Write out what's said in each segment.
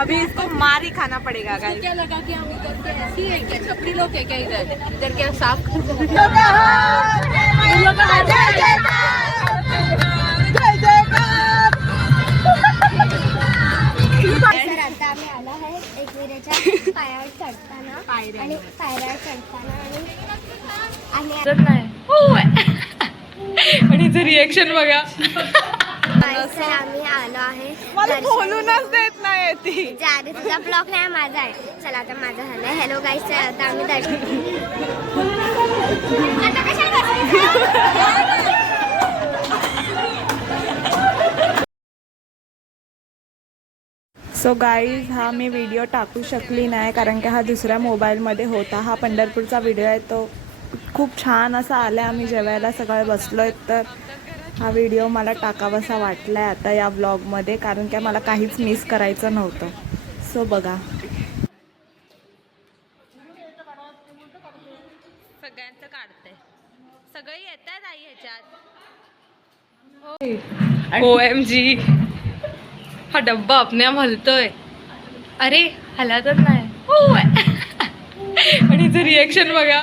अभी इसको मार ही खाना पड़ेगा गाइस। क्या लगा कि हम इधर के ऐसी है क्या, छपरी लोग है क्या इधर इधर क्या साफ आता आम्ही आलो आहे एकविरेच्या पायावर चढताना आणि पायऱ्यावर चढताना आणि आणि हिचं रिएक्शन बघा. तर आम्ही आलो आहे. मला बोलूनच देत नाही ती. आधी तुझा ब्लॉग नाही माझा आहे. चला आता माझा झालाय. हॅलो गाईस, तर आता आम्ही आता कशाला सो गाईज, हा मी व्हिडिओ टाकू शकली नाही कारण की हा दुसऱ्या मोबाईलमध्ये होता. हा पंढरपूरचा व्हिडिओ आहे, तो खूप छान असा आला. आम्ही जेवायला सगळे बसलो आहेत, तर हा व्हिडिओ मला टाकावासा वाटला आहे आता या व्लॉगमध्ये, कारण की मला काहीच मिस करायचं नव्हतं. सो बघा, सगळ्यांचं काढते, सगळे येतात आई ह्याच्यात. OMG, हा डब्बा आपल्या हलतोय. अरे हलातच नाही. आणि हिचं रिएक्शन बघा.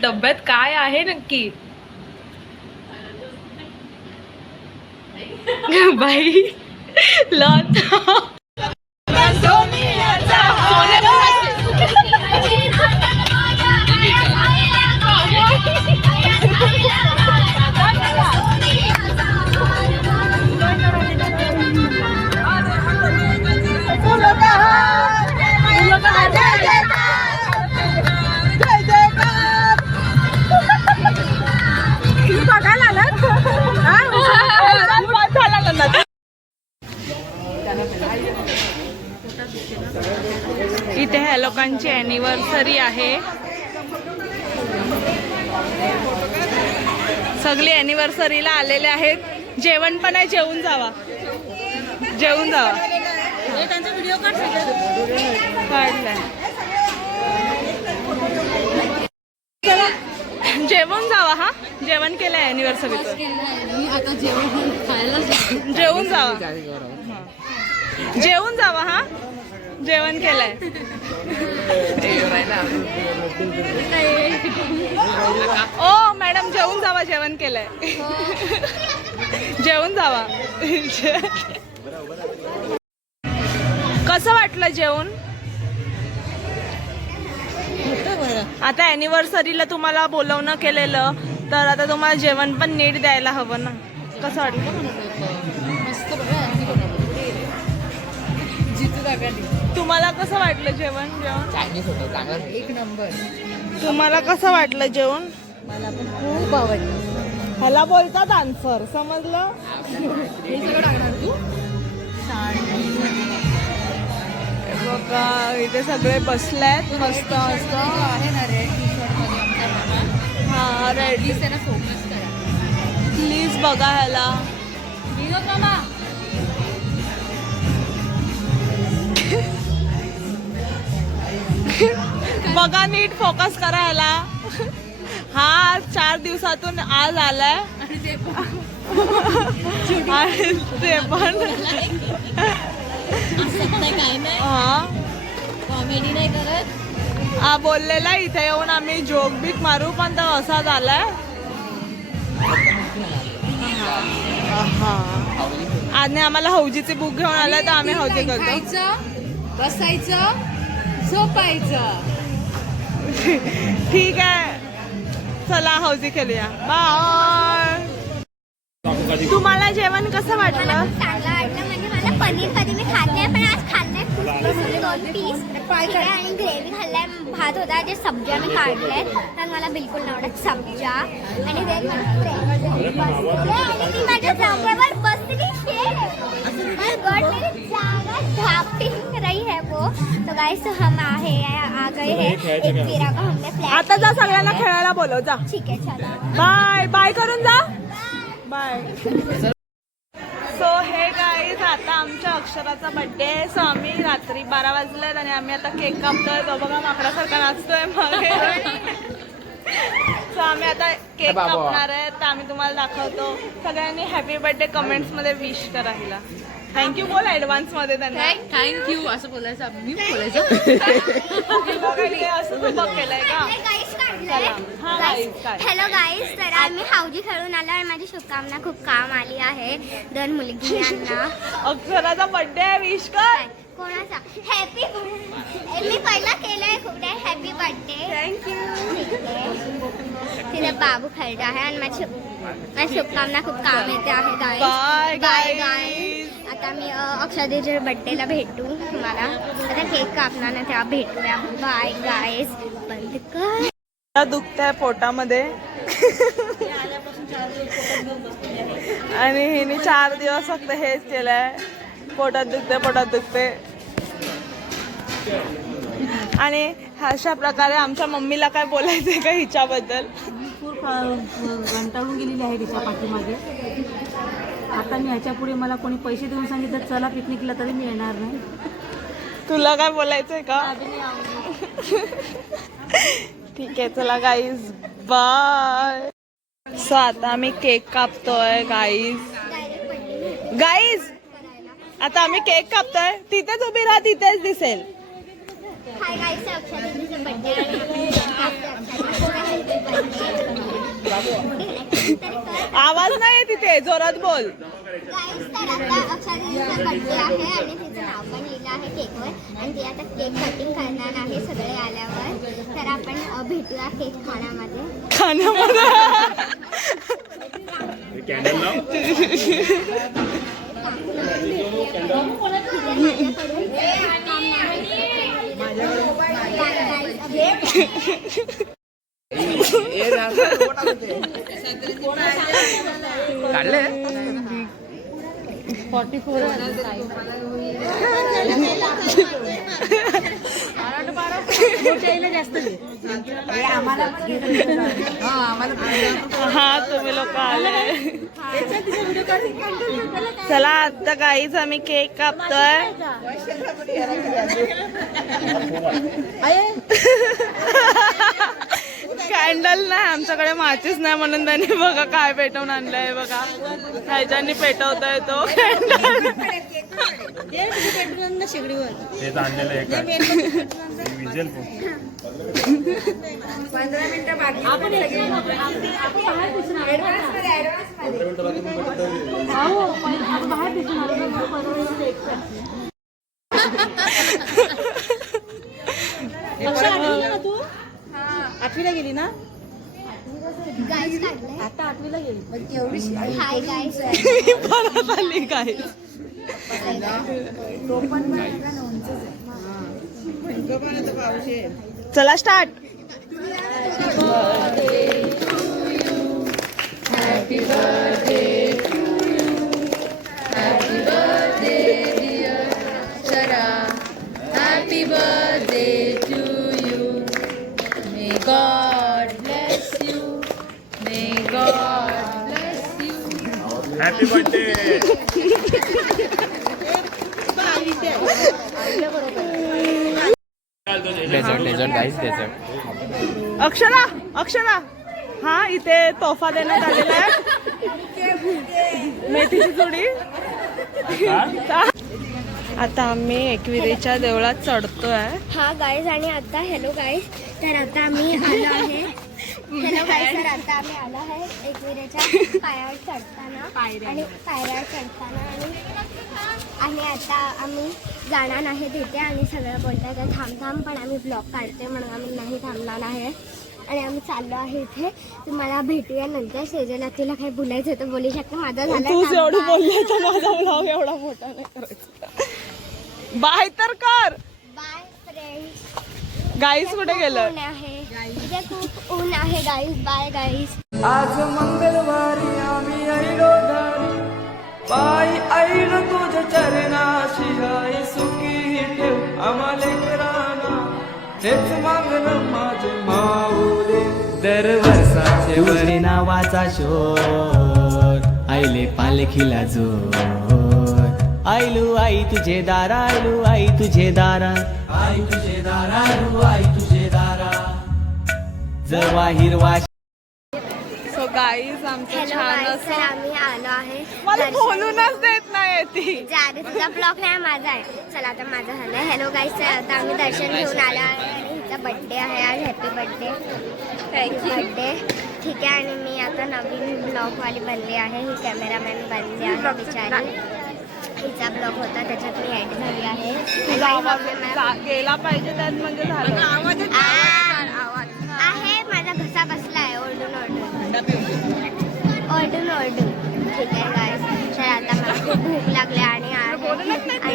डब्यात काय आहे नक्की. बाई लॉट इथे ह्या लोकांची ॲनिव्हर्सरी आहे. सगळे ॲनिव्हर्सरीला आलेले आहेत. जेवण पण आहे, जेवून जावा, जेवून जावा. त्यांचा व्हिडिओ काढलाय. जेवून जावा. हा जेवण केलंय ॲनिव्हर्सरीचं. मी आता जेवण खायला जेवून जावा, जेवून जावा. हा जेवण केलंय. ओ मॅडम, जेवून जावा, जेवण केलंय. जेवून जावा. कसं वाटलं जेवण? आता ॲनिव्हर्सरीला तुम्हाला बोलवणं केलेलं, तर आता तुम्हाला जेवण पण नीट द्यायला हवं ना. कसं वाटलं? मस्त तुम्हाला कसं वाटलं जेवण? एक नंबर. तुम्हाला कसं वाटलं जेवण? मला पण खूप आवडलं. ह्याला बोलतात आन्सर, समजलं? हे सगळं टाकणार तू? बघा इथे सगळे बसलेत मस्त मस्त. आहे ना रे हा रेडी. त्यांना फोकस करा प्लीज बघा ह्याला. मामा. बघा नीट फोकस करा ह्याला. हा 4 दिवसातून आज आलाय आणि ते पण हा कॉमेडी नाही करत. हा बोललेला इथे येऊन आम्ही जोक बीक मारू, पण तो असा झालाय. हा आणि आम्हाला हौजीची बुक घेऊन आलाय, तर आम्ही हौजी करतो. खायचं, बसायचं, झोपायचं. ठीक आहे, चला हौजी खेळूया. बाय. तुम्हाला जेवण कसं वाटलं? चांगलं वाटलं. म्हणजे मला पनीर कधी मी खात नाही, पण आज खाल्लंय. 2 पीस आणि ग्रेव्ही खाल्लाय. भात होता, जे सब्जा मी काढले, तर मला बिलकुल नाही आवडत सब्जा. आणि ती माझ्या जागेवर बसली रही है वो. तो गाइस हम आ गए हैं एकविरा का हमने फ्लॅट. आता जा, सगळ्यांना खेळायला बोलव जा. ठीक आहे, चला बाय बाय करून जा. बाय. सो हे गाईज, आता आमच्या अक्षराचा बर्थडे आहे. सो आम्ही रात्री 12 वाजलेत आणि आम्ही आता केक कापतोय. तो बघा माकडासारखा नाचतोय मागे. सो आम्ही आता केक कापणार आहे. तर आम्ही तुम्हाला दाखवतो. सगळ्यांनी हॅपी बर्थडे कमेंट्स मध्ये विश करा हिला. थँक्यू बोल ऍडव्हान्स मध्ये त्यांना. थँक्यू असं बोलायचं मी बोलायचं. असं तू बघ केलंय का? हॅलो गाईज, तर आम्ही हाऊजी खेळून आलो आणि माझी शुभकामना खूप काम आली आहे दोन मुलगींना. अक्षराचा बर्थडे आहे, विश कर. कोणाचा? हॅपी. मी पहिला केलंय खूप हॅपी बर्थडे. थँक्यू. तिथे बाबू खेळतो आहे आणि माझी शुभकामना खूप काम येते आहे गाईज. Bye bye guys. आता मी अक्षराच्या बर्थडेला भेटू तुम्हाला. आता केक कापणार ना तेव्हा भेटूया. Bye guys. बंद कर. दुखतंय पोटामध्ये आणि हिने 4 दिवस फक्त हेच केलंय. पोटात दुखते. आणि अशा प्रकारे आमच्या मम्मीला काय बोलायचंय का हिच्याबद्दल? भरपूर कंटाळून गेलेली आहे तिच्या पाठीमागे. आता मी ह्याच्या पुढे मला कोणी पैसे देऊन सांगितलं चला पिकनिकला तरी मी येणार नाही. तुला काय बोलायचंय का? ठीक आहे, चला गाईज बाय. सो आता आम्ही केक कापतोय गाईज. आता आम्ही केक कापतोय. तिथेच उभी राहा, तिथेच दिसेल. हाय गाईज, अक्षराचा बर्थडे. आवाज नाही तिथे, जोरात बोल. गाईज, तर आता अक्षराचा बर्थडे आहे आणि तिचं नाव पण लिहिलं आहे केकवर आणि ती आता केक कटिंग करणार आहे सगळे आल्यावर. तर आपण भेटूया केक खाण्यामध्ये. काढले 44 जास्त दे. हा तुम्ही लोक आले. चला आता गाईज आम्ही केक कापतोय. कॅन्डल नाही आमच्याकडे, माचीस नाही म्हणून त्यांनी बघा काय पेटवून आणलंय. बघा ह्याच्यानी पेटवतोय तो कॅन्डल. तेच आणलेलं आहे का विजेल पण. 15 मिनिटं बाकी. तू 8वीला गेली ना? गाईज काढलंय. आता 8वीला गेली. एवढी हाय गाईज. परत आली गाईज. चला start. Happy birthday to you. May God bless you. May God bless you. Happy birthday. Dessert guys, dessert. Akshara हा इथे तोफा देण्यात आलेला आहे. मेथीची जुडी. आता आम्ही एकविरेच्या देवळात चढतोय. हा गाईज आणि आता हॅलो गाईज, तर आता आम्ही आलो आहे. हॅलो गाईज, तर आता आम्ही आलो आहे एकविरेच्या पायावर चढताना आणि पायऱ्यावर चढताना आणि आता आम्ही जाणार आहे तिथे आणि सगळं बोलतात थांब पण आम्ही ब्लॉग काढते म्हणून आम्ही नाही थांबणार आहे आणि आम्ही चाललो आहे इथे. तुम्हाला भेटूया नंतर. सेजला तुला काही बोलायचं होतं बोलू शकते. माझं तूच एवढं झालं. बोलले तर माझा ब्लॉग एवढा मोठा नाही करायचा. बाय तर कर. Bye friends. गाईज कुठे गेलं? ऊन आहे इथे, खूप ऊन आहे गाईज. Bye guys. आज मंगळवारी आम्ही आईलो दारी पायी आईल तुझ्या चरणाशी. आई सुखी ठेव आम्हा लेकरांना, हेच मागणं माझे माऊले. दर वर्षाचे वरी नावाचा शोर, आईले पालखीला जोर. आईलू आई तुझे दारा, आईलू आई तुझे दारा, आई तुझे दारा, आईलू आई तुझे दारा. जवा हिरवा सो गाईज आमचं हॅलो छान गाईस, तर असं आम्ही आलो आहे मला दर्शन- बोलूनच देत नाही ती. जा रे, तुझा ब्लॉग नाही माझा आहे. चला आता माझा झालाय. हॅलो गाईस, तर आता आम्ही दर्शन घेऊन आलो आहे आणि हिचा बड्डे आहे आज. Happy birthday, birthday. ठीक आहे. आणि मी आता नवीन ब्लॉगवाली बनली आहे. ही कॅमेरामॅन बनली आहे बिचारी. हिचा ब्लॉग होता त्याच्यात मी ॲड झाली आहे. तुझा आवाज गेला पाहिजे त्यात म्हणजे झालं. आहे माझा घसा बसला आहे ओरडून ओरडून. ठीक आहे गाईस, तर आता मला खूप भूक लागली आणि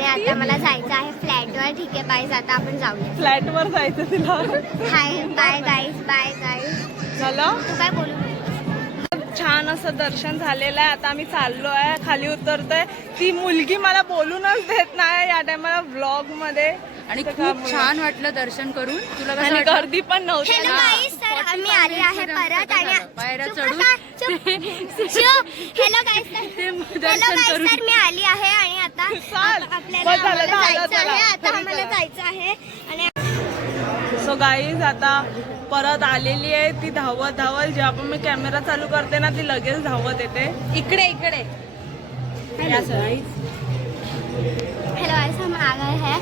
आता मला जायचं आहे फ्लॅटवर. ठीक आहे बाईज, आता आपण जाऊया. फ्लॅटवर जायचं तिला. हाय बाय गाईस. झालं तू काय बोलू? छान असं दर्शन झालेलं आहे. आता आम्ही चाललो आहे, खाली उतरतोय. ती मुलगी मला बोलूनच देत नाही या टायमाला व्लॉग मध्ये. आणि खूप छान वाटलं दर्शन करून. तुला कसं आणि वाटलं? गर्दी पण नव्हती हॅलो ना. गाईस, तर आम्ही आले आहे परत आणि पायऱ्या चुप चढून. बसा, चुप. हॅलो गाईस, तर मी आली आहे आणि आता चाल. आपल्याला बस झालं, आम्हाला झालं, जायचं आहे. चला. आता आम्हाला जायचं आहे आणि सो गाईज आता परत आलेली आहे ती धावत जेव्हा पण मी कॅमेरा चालू करते ना ती लगेच धावत येते. इकडे हेलो गाइस, हम आ गए हैं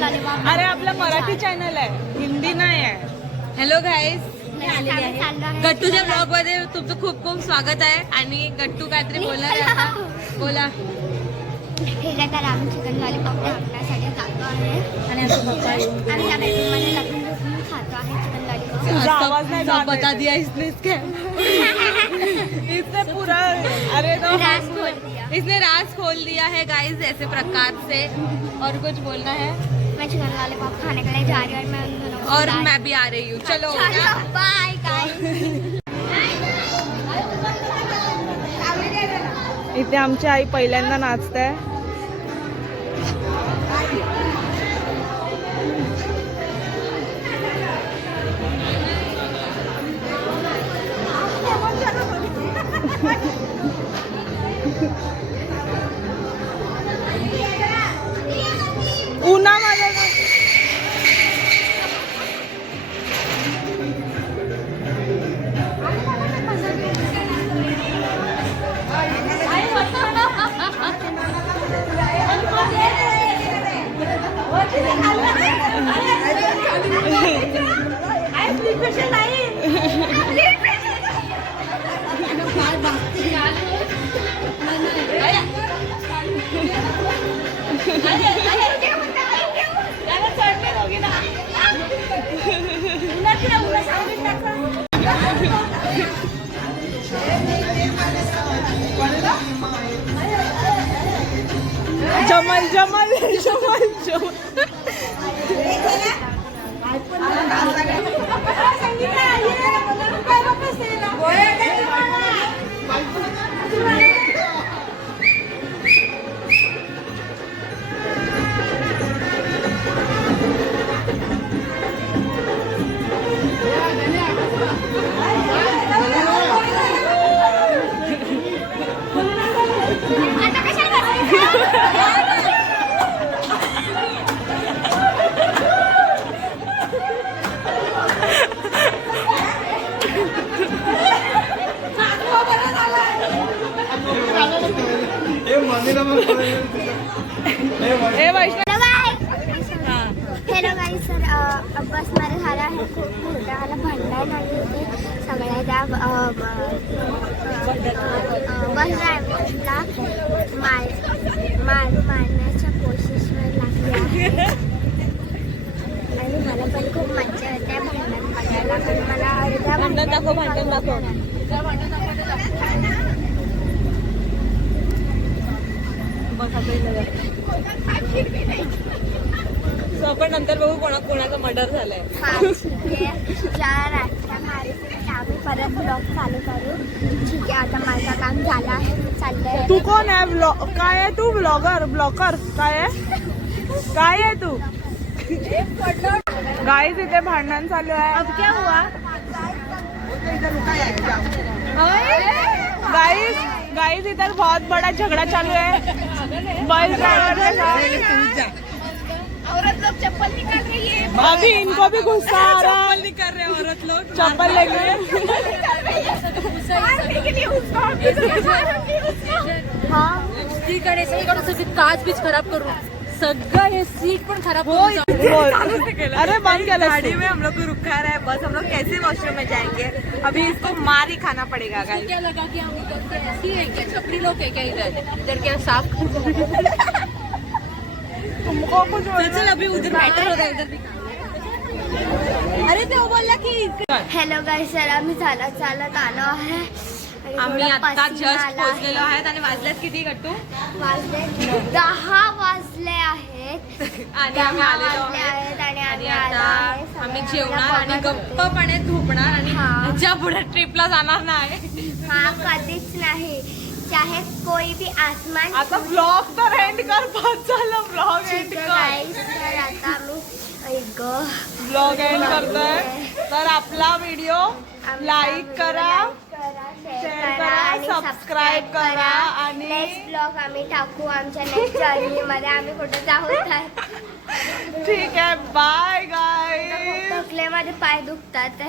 लॉलीपॉप. अरे आपला मराठी चॅनल आहे, हिंदी नाही आहे. हॅलो गाईज, गट्टू गट्टूच्या ब्लॉग मध्ये तुमचं खूप खूप स्वागत आहे. आणि गट्टू काहीतरी बोलणार आहे आता. बोला. ठीक आहे, तर आम्ही चिकन लॉलीपॉप खाण्यासाठी जातो आहे आणि असं पप्पा आम्ही त्या बेडरूममध्ये लपून खातो आहे चिकन लॉलीपॉप. तुझा आवाज नाही जात बता आहे. दिया इसने पूरा अरे तो राज खोल दिया. इसने राज खोल दिया है गाइस ऐसे प्रकार से. और कुछ बोलना है? मैं चिकन लॉलीपॉप खाने के लिए जा रही हूँ और मैं उन दोनों को और बुला- मैं भी आ रही हूँ. चलो. Bye guys. इथे आमची आई पहिल्यांदा नाचते. उन्हामध्ये ना. जमल जमल जमल जमल. आता कशाला बसलीस? ए वैष्णव हॅलो गाईस, सर बसमध्ये झाला आहे खूप मोठा भांडण आणि ते सगळ्या त्या बस ड्रायव्हरला मारण्याच्या कोशिशवर लागली आहे. आणि मला पण खूप मजा येते भांडण बघायला, पण मला अर्ध्या भांडण दाखव. सो आपण नंतर बघू कोणाचा मर्डर झालाय. ज्या रास्त्या मारे आम्ही परत ब्लॉग चालू करू. ठीक आहे, आता माझं काम झालं आहे, मी चाललंय. तू कोण आहे? काय आहे तू? ब्लॉगर काय आहे तू? गाइस इथे भांडण चालू आहे. अब क्या हुआ? गाइस इधर बहुत बड़ा झगड़ा चालू है बस ड्राइवर के साथ. अभी इनको भी गुस्सा आ रहा है, नहीं कर रहे औरत लोग चप्पल लेके तिकडे सगळे काच बीच खराब करू सगळं हे सीट पण खराब बोल. अरे बंद केलं गाड़ी में हम लोग को रुका रहा है बस हम लोग कैसे वॉशरूम में जाएंगे अभी इसको मार ही खाना पड़ेगा गाइस क्या लगा कि हम इधर के ऐसी है क्या छपरी लोग है क्या इधर क्या साफ तुमको कुछ चल अभी उधर मैटर हो रहा है उधर अरे ते बोलला की हॅलो गाईस, तर आम्ही चालत आलो आहे आणि आम्ही थोडा आता पसीना जस्ट आला पोहोचलेलो आहे. आहेत आणि वाजल्यात किती गट्टू वाजले 10 वाजले आहेत. आणि आम्ही आलेलो वाजले आहोत आहेत आणि आणि आम्ही आलो आहे. आता आम्ही सगळ्यांना जेवणार आणि बघत होते. गप्पपणे झोपणार आणि हा. ह्याच्या पुढे ट्रिपला जाणार नाही हा कधीच नाही. चाहे कोई भी आसमान आता ब्लॉग तर एंड कर, बस झालं ब्लॉग एंड कर. गाईस, तर आता आम्ही ऐक ब्लॉग एंड करतोय. तर आपला व्हिडिओ लाईक करा, शेअर करा आणि सबस्क्राईब करा आणि नेक्स्ट ब्लॉग आम्ही टाकू आमच्या नेक्स्ट जर्नी मध्ये. आम्ही कुठे जाऊ तर ठीक आहे. बाय गाय. टकलेमध्ये पाय दुखतात.